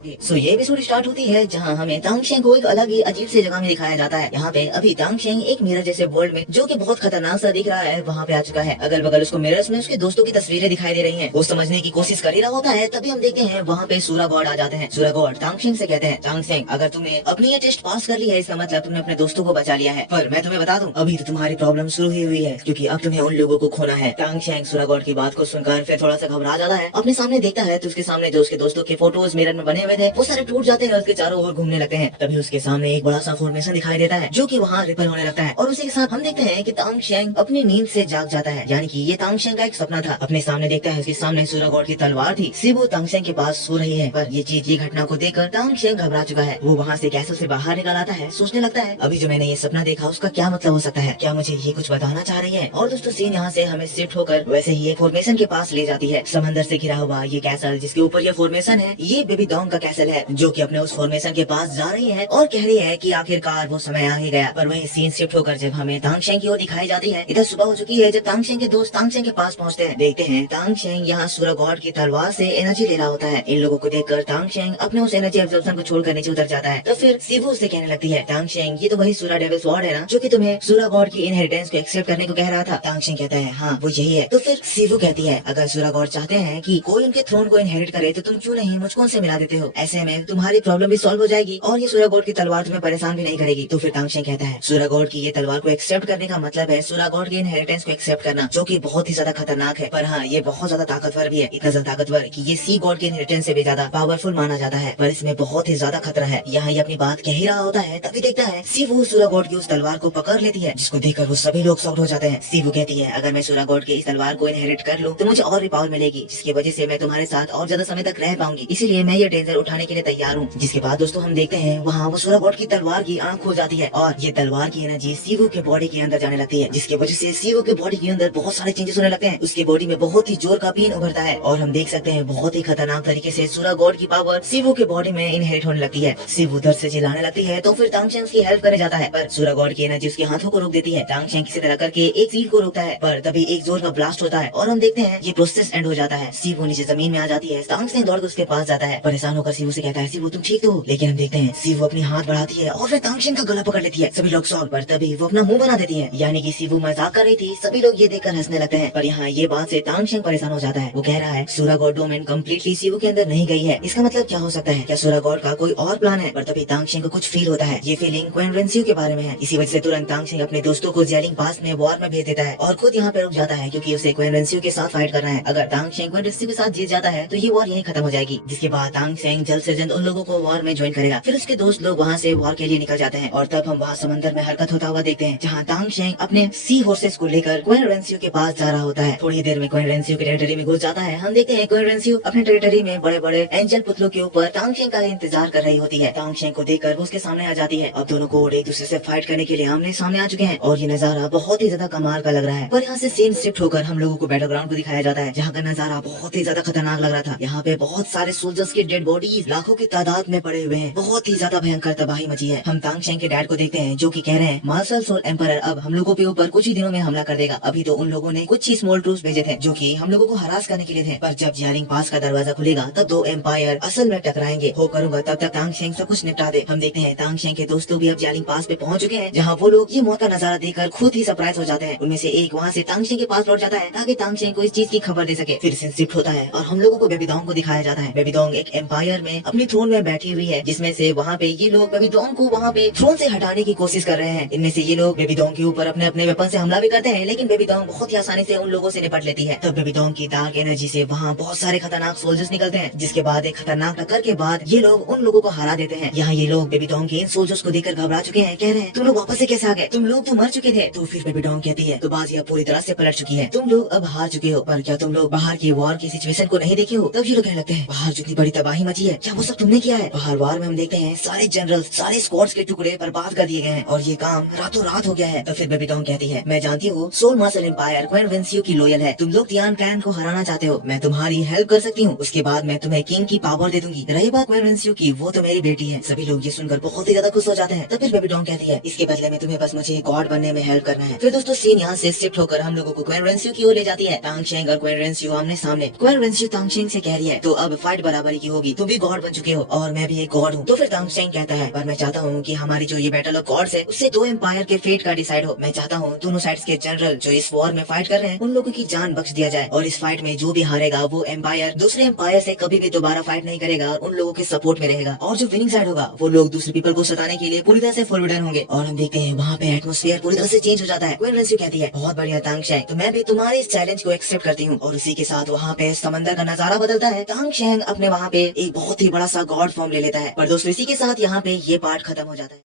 ये episode start होती है जहाँ हमें तांगशेंग को एक अलग ही अजीब सी जगह में दिखाया जाता है। यहाँ पे अभी तांगशेंग एक मिरर जैसे वर्ल्ड में जो कि बहुत खतरनाक सा दिख रहा है वहाँ पे आ चुका है। अगल बगल उसको मिरर्स में उसके दोस्तों की तस्वीरें दिखाई दे रही हैं। वो समझने की कोशिश कर ही रहा होता है, तभी हम देखते हैं वहाँ पे सूरा गॉड आ जाते हैं। सूरा गॉड तांगशेंग से कहते हैं, तांगशेंग अगर तुमने अपनी ये टेस्ट पास कर ली है इसका मतलब तुमने अपने दोस्तों को बचा लिया है, पर मैं तुम्हें बता दूं अभी तो तुम्हारी प्रॉब्लम शुरू ही हुई है क्योंकि अब तुम्हें उन लोगों को खोना है। तांगशेंग सूरा गॉड की बात को सुनकर फिर थोड़ा सा घबरा जाता है। अपने सामने देखता है तो उसके सामने जो उसके दोस्तों के फोटोज मिरर में बने हुए थे वो सारे टूट जाते हैं, उसके चारों ओर घूमने लगते हैं। तभी उसके सामने एक बड़ा सा फॉर्मेशन दिखाई देता है जो कि वहाँ रिपेयर होने लगता है और उसी के साथ हम देखते हैं कि तांगशेंग अपनी नींद से जाग जाता है, यानी कि ये तांगशेंग का एक सपना था। अपने सामने देखता है उसके सामने सूरा गॉड की तलवार थी। सिबू तांगशेंग के पास सो रही है, पर ये घटना को देखकर तांगशेंग घबरा चुका है। वो वहाँ से कैसे बाहर निकल आता है, सोचने लगता है अभी जो मैंने ये सपना देखा उसका क्या मतलब हो सकता है, क्या मुझे ये कुछ बताना चाह रही है। और दोस्तों सीन यहाँ से हमें शिफ्ट होकर वैसे ही एक फॉर्मेशन के पास ले जाती है। समंदर से घिरा हुआ ये कैसल जिसके ऊपर ये फॉर्मेशन है, ये बेबी डोंग का कैसल है जो कि अपने उस फॉर्मेशन के पास जा रही है और कह रही है कि आखिरकार वो समय आ ही गया। पर वही सीन शिफ्ट होकर जब हमें तांगशेंग की ओर दिखाई जाती है। इधर सुबह हो चुकी है जब तांगशेंग के दोस्त तांगशेंग के पास पहुंचते हैं। देखते हैं तांगशेंग यहाँ सूरा गॉड की तलवार से एनर्जी ले रहा होता है। इन लोगों को देखकर तांगशेंग अपने उस एनर्जी एब्जॉर्प्शन को छोड़कर नीचे उतर जाता है। तो फिर सिबू से कहने लगती है, तांगशेंग ये तो वही सूरा डेविल स्वॉर्ड है ना जो कि तुम्हें सूरा गॉड की इनहेरिटेंस को एक्सेप्ट करने को कह रहा था। तांगशेंग कहता है हाँ वो यही है। तो फिर सिबू कहती है अगर सूरा गॉड चाहते हैं कि कोई उनके थ्रोन को इनहेरिट करे तो तुम क्यों नहीं मुझको उनसे मिला देते हो, ऐसे में तुम्हारी प्रॉब्लम भी सॉल्व हो जाएगी और ये सूरा गॉड की तलवार तुम्हें परेशान भी नहीं करेगी। तो फिर तांगशेंग कहता है सूरा गॉड की ये तलवार को एक्सेप्ट करने का मतलब है सूरा गॉड की इनहेरिटेंस को एक्सेप्ट करना, जो कि बहुत ही ज्यादा खतरनाक है। पर हाँ ये बहुत ज्यादा ताकतवर भी है, इतना ज्यादा ताकतवर कि ये सी गॉड के इनहेरिटेंस से भी ज्यादा पावरफुल माना जाता है, पर इसमें बहुत ही ज्यादा खतरा है। यहाँ ये अपनी बात कह ही रहा होता है तभी देखता है सिबू सूरा गॉड की उस तलवार को पकड़ लेती है, जिसको देखकर वो सभी लोग शॉक्ड हो जाते हैं। सिबू कहती है अगर मैं सूरा गॉड के इस तलवार को इनहेरिट कर लूँ तो मुझे और भी पावर मिलेगी, जिसकी वजह से मैं तुम्हारे साथ और ज्यादा समय तक रह पाऊंगी, इसीलिए मैं ये डेंजर उठाने के लिए तैयार हूँ। जिसके बाद दोस्तों हम देखते हैं वहाँ वो सूरा गॉड की तलवार की आंख हो जाती है और ये तलवार की एनर्जी सिबू के बॉडी के अंदर जाने लगती है, जिसकी वजह से सिबू के बॉडी के अंदर बहुत सारे चेंजेस होने लगते हैं। उसके बॉडी में बहुत ही जोर का पेन उभरता है और हम देख सकते हैं बहुत ही खतरनाक तरीके से सूरा गॉड की पावर सिबू के बॉडी में इनहेरिट होने लगती है। सिबू दर्द से चिल्लाने लगती है तो फिर तांगशेंग की हेल्प करने जाता है, पर सूरा गॉड की एनर्जी उसके हाथों को रोक देती है। तांगशेंग किसी तरह करके एक सील को रोकता है, पर तभी एक जोर का ब्लास्ट होता है और हम देखते हैं ये प्रोसेस एंड हो जाता है। सिबू नीचे जमीन में आ जाती है। तांगशेंग दौड़कर उसके पास जाता है, परेशान होकर सिबू से कहता है सिबू तुम ठीक हो, लेकिन हम देखते हैं सिबू अपनी हाथ बढ़ाती है और फिर तांगशेंग का गला पकड़ लेती है। सभी लोग शॉक, पर तभी वो अपना मुंह बना देती है, यानी कि सिबू मजाक कर रही थी। सभी लोग ये देखकर हंसने लगते हैं, पर यहाँ ये बात से तांगशेंग परेशान हो जाता है। वो कह रहा है सूरा गॉड डोमेन कम्प्लीटली सिबू के अंदर नहीं गई है, इसका मतलब क्या हो सकता है, क्या सूरा गॉड का कोई और प्लान है। पर तभी तांगशेंग को कुछ फील होता है, ये फीलिंग क्वीन रेंसियो के बारे में है। इसी वजह से तुरंत तांगशेंग अपने दोस्तों को जेलिंग पास में वॉर में भेज देता है और खुद यहाँ पे रुक जाता है क्योंकि उसे क्वीन रेंसियो के साथ फाइट करना है। अगर तांगशेंग क्वीन रेंसियो के साथ जीत जाता है तो ये वॉर यहीं खत्म हो जाएगी। जिसके बाद तांगशेंग जल्द से जल्द उन लोगों को वॉर में ज्वाइन करेगा। फिर उसके दोस्त लोग वहाँ से वॉर के लिए निकल जाते हैं और तब हम वहाँ समंदर में हरकत होता हुआ देखते हैं, जहाँ तांगशेंग अपने सी हॉर्सेस को लेकर क्वीन रेंसियो के पास जा रहा होता है। थोड़ी देर में क्वीन रेंसियो के टेरिटरी में घुस जाता है। हम देखते हैं क्वीन रेंसियो अपने टेरिटरी में बड़े बड़े एंजल पुतलों के ऊपर तांगशेंग का इंतजार कर रही होती है। तांगशेंग को देखकर वो उसके सामने आ जाती है। अब दोनों को एक दूसरे से फाइट करने के लिए आमने सामने आ चुके हैं और ये नजारा बहुत ही ज्यादा कमाल का लग रहा है। पर यहाँ से सीन शिफ्ट होकर हम लोगों को बैटलग्राउंड को दिखाया जाता है, जहाँ का नजारा बहुत ही ज्यादा खतरनाक लग रहा था। यहाँ पे बहुत सारे सोल्जर्स की डेड बॉडीज लाखों की तादाद में पड़े हुए हैं। बहुत ही ज्यादा भयंकर तबाही मची है। हम तांगशेंग के डैड को देखते हैं जो कि कह रहे हैं मार्शल सोल एम्परर अब हम लोगों के ऊपर कुछ ही दिनों में हमला कर देगा। अभी तो उन लोगों ने कुछ ही स्मॉल ट्रूप्स भेजे थे जो कि हम लोगों को हरास करने के लिए थे, पर जब जियालिंग पास का दरवाजा खुलेगा तब दो एम्पायर असल में टकराएंगे। हो करूंगा तब तक तांगशेंग सब कुछ निपटा दे। हम देखते हैं तांगशेंग के दोस्तों भी अब जियालिंग पास पे पहुंच चुके हैं, जहाँ वो लोग ये मौत का नजारा देखकर खुद ही सरप्राइज हो जाते हैं। उनमें से एक वहाँ से तांगशेंग के पास लौट जाता है ताकि तांगशेंग को इस चीज की खबर दे सके। फिर सीन शिफ्ट होता है और हम लोगों को बेबी डोंग को दिखाया जाता है। बेबी डोंग एक एम्पायर में अपनी थ्रोन में बैठी हुई है, जिसमें से वहाँ पे ये लोग बेबी डोंग को वहाँ पे थ्रोन से हटाने की कोशिश कर रहे हैं। इनमें से ये लोग बेबी डोंग के ऊपर अपने अपने वेपन से हमला भी करते हैं, लेकिन बेबी डोंग बहुत ही आसानी से उन लोगों से निपट लेती है। तब बेबी डोंग की डार्क एनर्जी से वहाँ बहुत सारे खतरनाक सोल्जर्स निकलते हैं, जिसके बाद एक खतरनाक टक्कर के बाद ये लोग उन लोगों को हरा देते हैं। यहाँ ये लोग बेबी डोंग के इन सोल्जर्स को देखकर घबरा चुके हैं, कह रहे हैं तुम लोग वापस से कैसे आ गए, तुम लोग तो मर चुके थे। तो फिर बेबी डोंग कहती है तो बाजी अब पूरी तरह से पलट चुकी है, तुम लोग अब हार चुके हो। पर क्या तुम लोग बाहर की वॉर की सिचुएशन को नहीं देखे हो? तब ये लोग कहने लगते हैं बाहर जितनी बड़ी तबाही मची है क्या वो सब तुमने किया है? बाहर वॉर में हम देखते हैं सारे जनरल सारे स्क्वाड्स के टुकड़े बर्बाद कर दिए गए हैं और ये काम रातों रात हो गया है। तो फिर बेबी डोंग कहती है मैं जानती हूँ सोल मार्शल एम्पायर क्वीन वेंसियो की लॉयल है, तुम लोग तियान क्लैन को हराना चाहते हो, मैं तुम्हारी हेल्प कर सकती हूँ, उसके बाद मैं तुम्हें किंग की पावर दे दूंगी। रही बात क्वीन वेंसियो की, वो तो मेरी बेटी है। सभी लोग ये सुनकर बहुत ही ज्यादा खुश हो जाते हैं। तब फिर बेबी डोंग कहती है इसके बदले में तुम्हें बस मुझे गॉड बनने में हेल्प करना है। फिर दोस्तों सीन यहाँ से शिफ्ट होकर हम लोगों को क्वीन वेंसियो की ओर ले जाती है। तांगशेंग और क्वीन वेंसियो आमने सामने। क्वीन वेंसियो तांगशेंग से कह रही है तो अब फाइट बराबरी की होगी, तुम भी गॉड बन चुके हो और मैं भी एक गॉड हूँ। तो फिर तांग चेंग कहता है पर मैं चाहता हूँ कि हमारी जो ये बैटल ऑफ गॉड्स है उससे दो एम्पायर के फेट का डिसाइड हो। मैं चाहता हूँ दोनों साइड्स के जनरल जो इस वॉर में फाइट कर रहे हैं उन लोगों की जान बख्श दिया जाए और इस फाइट में जो भी हारेगा वो एम्पायर दूसरे एम्पायर से कभी भी दोबारा फाइट नहीं करेगा और उन लोगों के सपोर्ट में रहेगा और जो विनिंग साइड होगा वो लोग दूसरे पीपल को सताने के लिए पूरी तरह से फॉरबिडन होंगे। और हम देखते हैं वहाँ पे एटमोस्फेयर पूरी तरह से चेंज हो जाता है। क्वीन रेंसु कहती है बहुत बढ़िया तांग शेंग, तो मैं भी तुम्हारे इस चैलेंज को एक्सेप्ट करती हूँ और उसी के साथ वहाँ पे समंदर का नजारा बदलता है। तांग शेंग अपने वहाँ पे एक बहुत ही बड़ा सा गॉड फॉर्म ले लेता है। पर दोस्तों इसी के साथ यहाँ पे ये पार्ट खत्म हो जाता है।